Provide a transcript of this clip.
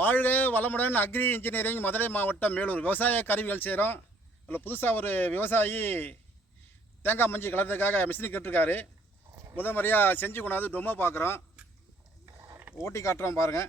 வாழ்க வளமுடன். Agri engineering Madurai மாவட்டம் மேலூர் விவசாய கருவிகள் செய்கிறோம். அதில் புதுசாக ஒரு விவசாயி தேங்காய் மஞ்சி கலர்றதுக்காக மிஷின் கேட்டிருக்காரு. முதல் முறையாக செஞ்சு கொண்டாந்து டொமோ பார்க்குறோம், ஓட்டி காட்டுறோம் பாருங்கள்.